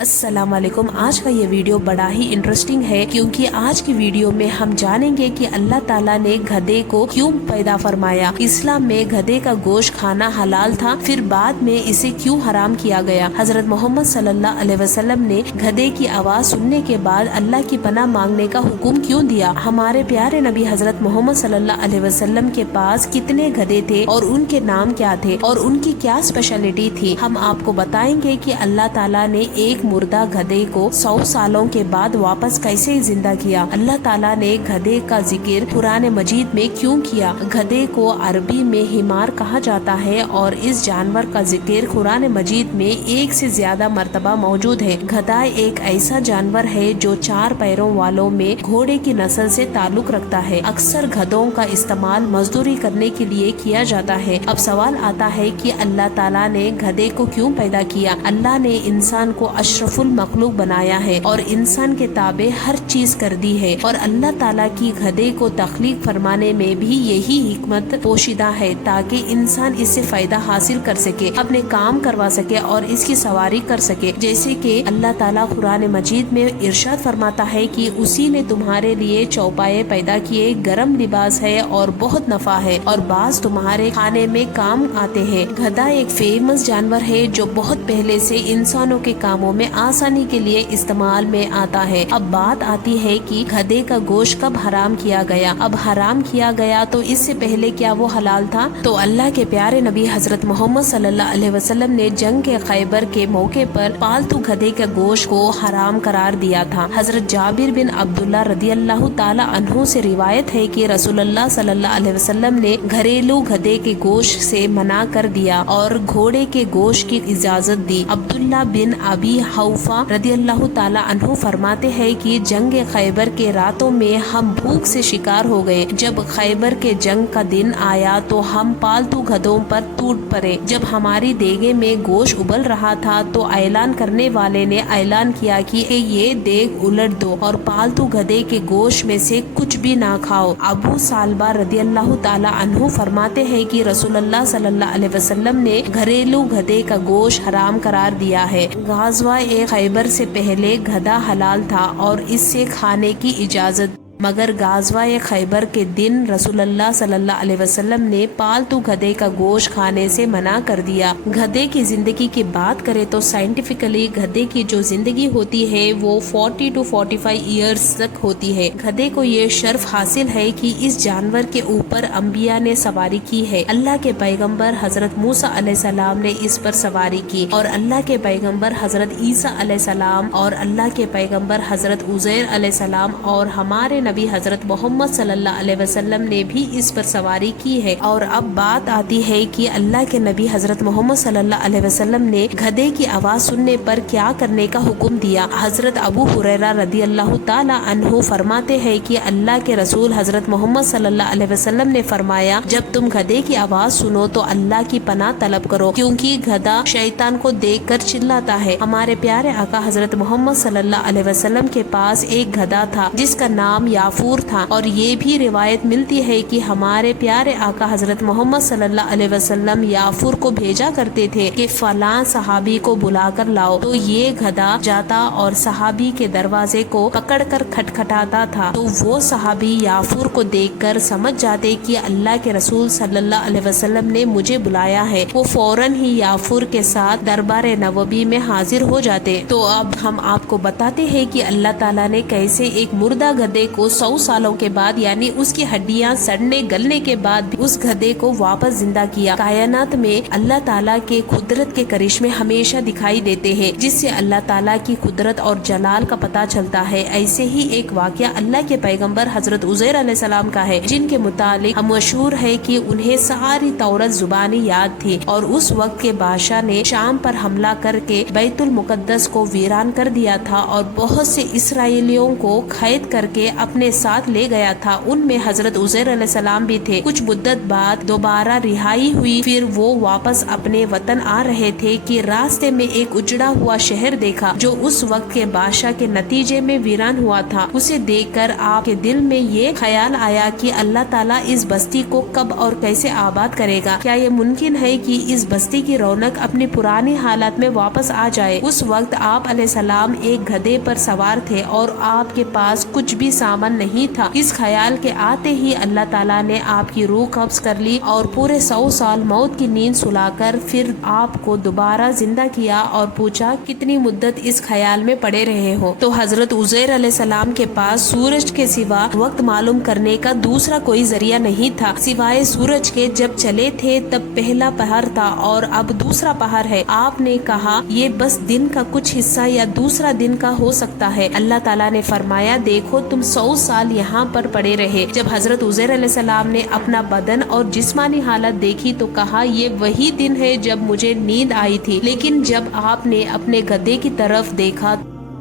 السلام علیکم۔ آج کا یہ ویڈیو بڑا ہی انٹرسٹنگ ہے کیونکہ آج کی ویڈیو میں ہم جانیں گے کہ اللہ تعالیٰ نے گدھے کو کیوں پیدا فرمایا۔ اسلام میں گدھے کا گوشت کھانا حلال تھا، پھر بعد میں اسے کیوں حرام کیا گیا۔ حضرت محمد صلی اللہ علیہ وسلم نے گدھے کی آواز سننے کے بعد اللہ کی پناہ مانگنے کا حکم کیوں دیا۔ ہمارے پیارے نبی حضرت محمد صلی اللہ علیہ وسلم کے پاس کتنے گدھے تھے اور ان کے نام کیا تھے اور ان کی کیا اسپیشلٹی تھی، ہم آپ کو بتائیں گے کہ اللہ تعالیٰ نے ایک مردہ گدھے کو 100 سالوں کے بعد واپس کیسے زندہ کیا۔ اللہ تعالیٰ نے گدھے کا ذکر قرآن مجید میں کیوں کیا۔ گدھے کو عربی میں حمار کہا جاتا ہے اور اس جانور کا ذکر قرآن مجید میں 1 سے زیادہ مرتبہ موجود ہے۔ گدھا ایک ایسا جانور ہے جو 4 پیروں والوں میں گھوڑے کی نسل سے تعلق رکھتا ہے۔ اکثر گدھوں کا استعمال مزدوری کرنے کے لیے کیا جاتا ہے۔ اب سوال آتا ہے کہ اللہ تعالیٰ نے گدھے کو کیوں پیدا کیا۔ اللہ نے انسان کو اشرف المخلوق بنایا ہے اور انسان کے تابع ہر چیز کر دی ہے، اور اللہ تعالیٰ کی گدھے کو تخلیق فرمانے میں بھی یہی حکمت پوشیدہ ہے تاکہ انسان اس سے فائدہ حاصل کر سکے، اپنے کام کروا سکے اور اس کی سواری کر سکے۔ جیسے کہ اللہ تعالیٰ قرآن مجید میں ارشاد فرماتا ہے کہ اسی نے تمہارے لیے چوپائے پیدا کیے، گرم لباس ہے اور بہت نفع ہے، اور بعض تمہارے کھانے میں کام آتے ہیں۔ گدھا ایک فیمس جانور ہے جو بہت پہلے سے انسانوں کے کاموں میں آسانی کے لیے استعمال میں آتا ہے۔ اب بات آتی ہے کہ گدھے کا گوشت کب حرام کیا گیا۔ اب حرام کیا گیا تو اس سے پہلے کیا وہ حلال تھا؟ تو اللہ کے پیارے نبی حضرت محمد صلی اللہ علیہ وسلم نے جنگ کے خیبر کے موقع پر پالتو گدھے کے گوشت کو حرام قرار دیا تھا۔ حضرت جابر بن عبداللہ رضی اللہ تعالی عنہ سے روایت ہے کہ رسول اللہ صلی اللہ علیہ وسلم نے گھریلو گدھے کے گوشت سے منع کر دیا اور گھوڑے کے گوشت کی اجازت دی۔ عبداللہ بن ابی حوفہ رضی اللہ تعالی عنہ فرماتے ہیں کہ جنگ خیبر کے راتوں میں ہم بھوک سے شکار ہو گئے۔ جب خیبر کے جنگ کا دن آیا تو ہم پالتو گدھوں پر ٹوٹ پڑے۔ جب ہماری دیگے میں گوشت ابل رہا تھا تو اعلان کرنے والے نے اعلان کیا کہ یہ دیگ الٹ دو اور پالتو گدھے کے گوشت میں سے کچھ بھی نہ کھاؤ۔ ابو سالبہ رضی اللہ تعالی عنہ فرماتے ہیں کہ رسول اللہ صلی اللہ علیہ وسلم نے گھریلو گدھے کا گوشت حرام قرار دیا ہے۔ غزوہ خیبر سے پہلے گدھا حلال تھا اور اس سے کھانے کی اجازت، مگر غزوہ خیبر کے دن رسول اللہ صلی اللہ علیہ وسلم نے پالتو گدھے کا گوشت کھانے سے منع کر دیا۔ گدھے کی زندگی کی بات کریں تو سائنٹیفکلی گدھے کی جو زندگی ہوتی ہے وہ 40 to 45 ایئرز تک ہوتی ہے۔ گدھے کو یہ شرف حاصل ہے کہ اس جانور کے اوپر انبیاء نے سواری کی ہے۔ اللہ کے پیغمبر حضرت موسیٰ علیہ السلام نے اس پر سواری کی، اور اللہ کے پیغمبر حضرت عیسیٰ علیہ السلام اور اللہ کے پیغمبر حضرت عزیر علیہ السلام اور ہمارے نبی حضرت محمد صلی اللہ علیہ وسلم نے بھی اس پر سواری کی ہے۔ اور اب بات آتی ہے کہ اللہ کے نبی حضرت محمد صلی اللہ علیہ وسلم نے گدھے کی آواز سننے پر کیا کرنے کا حکم دیا۔ حضرت ابو ہریرہ رضی اللہ تعالی عنہ فرماتے ہیں کہ اللہ کے رسول حضرت محمد صلی اللہ علیہ وسلم نے فرمایا، جب تم گدھے کی آواز سنو تو اللہ کی پناہ طلب کرو، کیونکہ گدھا شیطان کو دیکھ کر چلاتا ہے۔ ہمارے پیارے آقا حضرت محمد صلی اللہ علیہ وسلم کے پاس ایک گدھا تھا جس کا نام یافور تھا، اور یہ بھی روایت ملتی ہے کہ ہمارے پیارے آقا حضرت محمد صلی اللہ علیہ وسلم یافور کو بھیجا کرتے تھے کہ فلاں صحابی کو بلا کر لاؤ، تو یہ گدھا جاتا اور صحابی کے دروازے کو پکڑ کر کھٹکھٹاتا تھا، تو وہ صحابی یافور کو دیکھ کر سمجھ جاتے کہ اللہ کے رسول صلی اللہ علیہ وسلم نے مجھے بلایا ہے۔ وہ فوراً ہی یافور کے ساتھ دربار نبوی میں حاضر ہو جاتے۔ تو اب ہم آپ کو بتاتے ہیں کہ اللہ تعالیٰ نے کیسے ایک مردہ گدھے کو 100 سالوں کے بعد، یعنی اس کی ہڈیاں سڑنے گلنے کے بعد بھی اس گدھے کو واپس زندہ کیا۔ کائنات میں اللہ تعالیٰ کے قدرت کے کرشمے ہمیشہ دکھائی دیتے ہیں، جس سے اللہ تعالیٰ کی قدرت اور جلال کا پتہ چلتا ہے۔ ایسے ہی ایک واقعہ اللہ کے پیغمبر حضرت عزیر علیہ السلام کا ہے، جن کے متعلق مشہور ہے کہ انہیں ساری تورات زبانی یاد تھی، اور اس وقت کے بادشاہ نے شام پر حملہ کر کے بیت المقدس کو ویران کر دیا تھا اور بہت سے اسرائیلیوں کو قید کر کے اپنے ساتھ لے گیا تھا ان میں حضرت عزیر علیہ السلام بھی تھے۔ کچھ مدت بعد دوبارہ رہائی ہوئی، پھر وہ واپس اپنے وطن آ رہے تھے کہ راستے میں ایک اجڑا ہوا شہر دیکھا جو اس وقت کے بادشاہ کے نتیجے میں ویران ہوا تھا۔ اسے دیکھ کر آپ کے دل میں یہ خیال آیا کہ اللہ تعالیٰ اس بستی کو کب اور کیسے آباد کرے گا؟ کیا یہ ممکن ہے کہ اس بستی کی رونق اپنی پرانی حالت میں واپس آ جائے؟ اس وقت آپ علیہ السلام ایک گدھے پر سوار تھے اور آپ کے پاس کچھ بھی سامان نہیں تھا۔ اس خیال کے آتے ہی اللہ تعالیٰ نے آپ کی روح قبض کر لی اور پورے 100 سال موت کی نیند سلا کر پھر آپ کو دوبارہ زندہ کیا اور پوچھا کتنی مدت اس خیال میں پڑے رہے ہو؟ تو حضرت عزیر علیہ السلام کے پاس سورج کے سوا وقت معلوم کرنے کا دوسرا کوئی ذریعہ نہیں تھا سوائے سورج کے۔ جب چلے تھے تب پہلا پہر تھا اور اب دوسرا پہر ہے۔ آپ نے کہا یہ بس دن کا کچھ حصہ یا دوسرا دن کا ہو سکتا ہے۔ اللہ تعالیٰ نے فرمایا دیکھو تم 100 سال یہاں پر پڑے رہے۔ جب حضرت عزیر علیہ السلام نے اپنا بدن اور جسمانی حالت دیکھی تو کہا یہ وہی دن ہے جب مجھے نیند آئی تھی، لیکن جب آپ نے اپنے گدھے کی طرف دیکھا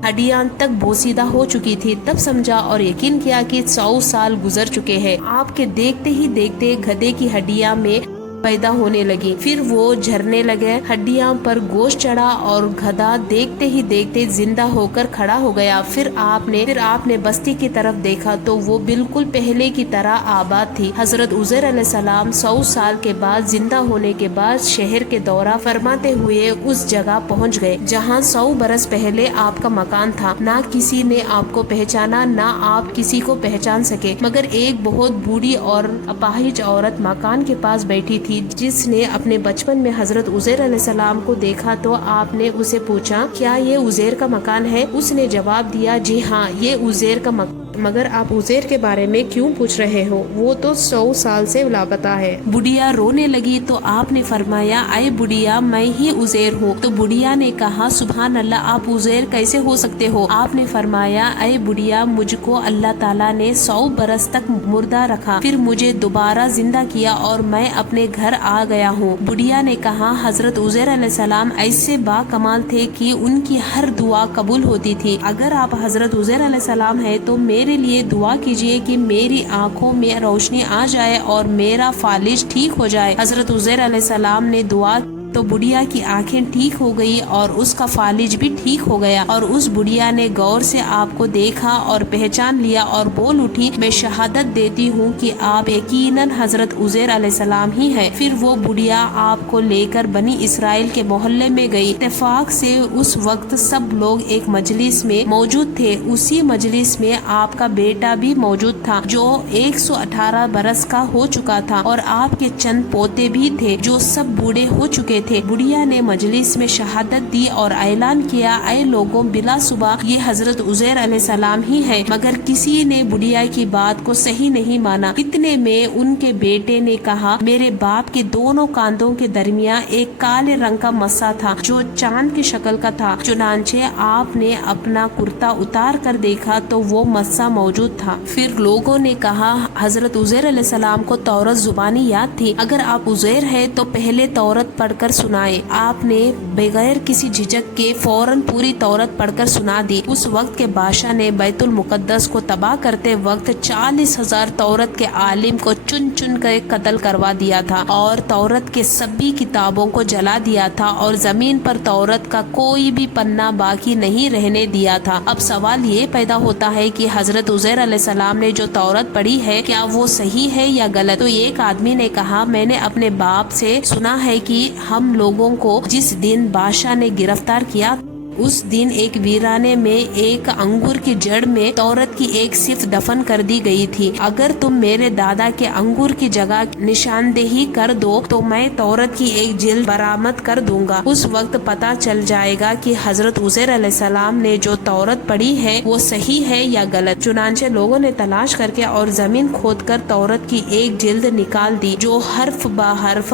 ہڈیاں تک بوسیدہ ہو چکی تھی، تب سمجھا اور یقین کیا کہ 100 سال گزر چکے ہیں۔ آپ کے دیکھتے ہی دیکھتے گدھے کی ہڈیاں میں پیدا ہونے لگی، پھر وہ جھرنے لگے، ہڈیاں پر گوشت چڑھا اور گدھا دیکھتے ہی دیکھتے زندہ ہو کر کھڑا ہو گیا۔ پھر آپ نے بستی کی طرف دیکھا تو وہ بالکل پہلے کی طرح آباد تھی۔ حضرت عزیر علیہ السلام 100 سال کے بعد زندہ ہونے کے بعد شہر کے دورہ فرماتے ہوئے اس جگہ پہنچ گئے جہاں 100 برس پہلے آپ کا مکان تھا۔ نہ کسی نے آپ کو پہچانا، نہ آپ کسی کو پہچان سکے، مگر ایک بہت بوڑھی اور اپاہج عورت مکان کے پاس بیٹھی تھی جس نے اپنے بچپن میں حضرت عزیر علیہ السلام کو دیکھا تو آپ نے اسے پوچھا کیا یہ عزیر کا مکان ہے؟ اس نے جواب دیا جی ہاں یہ عزیر کا مکان، مگر آپ عزیر کے بارے میں کیوں پوچھ رہے ہو؟ وہ تو 100 سال سے لاپتہ ہے۔ بڑھیا رونے لگی تو آپ نے فرمایا اے بڑھیا میں ہی عزیر ہوں۔ تو بڑھیا نے کہا سبحان اللہ، آپ عزیر کیسے ہو سکتے ہو؟ آپ نے فرمایا اے بڑھیا مجھ کو اللہ تعالیٰ نے 100 برس تک مردہ رکھا، پھر مجھے دوبارہ زندہ کیا اور میں اپنے گھر آ گیا ہوں۔ بڑھیا نے کہا حضرت عزیر علیہ السلام ایسے با کمال تھے کہ ان کی ہر دعا قبول ہوتی تھی۔ اگر آپ حضرت عزیر علیہ السلام ہیں تو میرے لیے دعا کیجیے کہ میری آنکھوں میں روشنی آ جائے اور میرا فالج ٹھیک ہو جائے۔ حضرت عزیر علیہ السلام نے دعا تو بڑھیا کی آنکھیں ٹھیک ہو گئی اور اس کا فالج بھی ٹھیک ہو گیا، اور اس بڑھیا نے غور سے آپ کو دیکھا اور پہچان لیا اور بول اٹھی میں شہادت دیتی ہوں کہ آپ یقیناً حضرت عزیر علیہ السلام ہی ہیں۔ پھر وہ بڑھیا آپ کو لے کر بنی اسرائیل کے محلے میں گئی۔ اتفاق سے اس وقت سب لوگ ایک مجلس میں موجود تھے، اسی مجلس میں آپ کا بیٹا بھی موجود تھا جو 118 برس کا ہو چکا تھا، اور آپ کے چند پوتے بھی تھے جو سب بوڑھے ہو چکے تھے۔ بڑھیا نے مجلس میں شہادت دی اور اعلان کیا اے لوگوں بلا صبح یہ حضرت عزیر علیہ السلام ہی ہیں، مگر کسی نے بڑھیا کی بات کو صحیح نہیں مانا۔ اتنے میں ان کے بیٹے نے کہا میرے باپ کے دونوں کاندھوں کے درمیان ایک کالے رنگ کا مسا تھا جو چاند کی شکل کا تھا، چنانچہ آپ نے اپنا کرتا اتار کر دیکھا تو وہ مسا موجود تھا۔ پھر لوگوں نے کہا حضرت عزیر علیہ السلام کو تورات زبانی یاد تھی، اگر آپ عزیر ہیں تو پہلے تورات پڑھ کر سنائے۔ آپ نے بغیر کسی جھجک کے فوراً پوری تورات پڑھ کر سنا دی۔ اس وقت کے بادشاہ نے بیت المقدس کو تباہ کرتے وقت 40,000 تورات کے عالم کو چن چن کر قتل کروا دیا تھا اور تورات کے سبھی کتابوں کو جلا دیا تھا اور زمین پر تورات کا کوئی بھی پنا باقی نہیں رہنے دیا تھا۔ اب سوال یہ پیدا ہوتا ہے کہ حضرت عزیر علیہ السلام نے جو تورات پڑھی ہے کیا وہ صحیح ہے یا غلط؟ تو ایک آدمی نے کہا میں نے اپنے باپ سے سنا ہے کہ ہم لوگوں کو جس دن بادشاہ نے گرفتار کیا اس دن ایک ویرانے میں ایک انگور کی جڑ میں تورات کی ایک صف دفن کر دی گئی تھی۔ اگر تم میرے دادا کے انگور کی جگہ نشاندہی کر دو تو میں تورات کی ایک جلد برآمد کر دوں گا، اس وقت پتا چل جائے گا کہ حضرت عزیر علیہ السلام نے جو تورات پڑھی ہے وہ صحیح ہے یا غلط۔ چنانچہ لوگوں نے تلاش کر کے اور زمین کھود کر تورات کی ایک جلد نکال دی جو حرف با حرف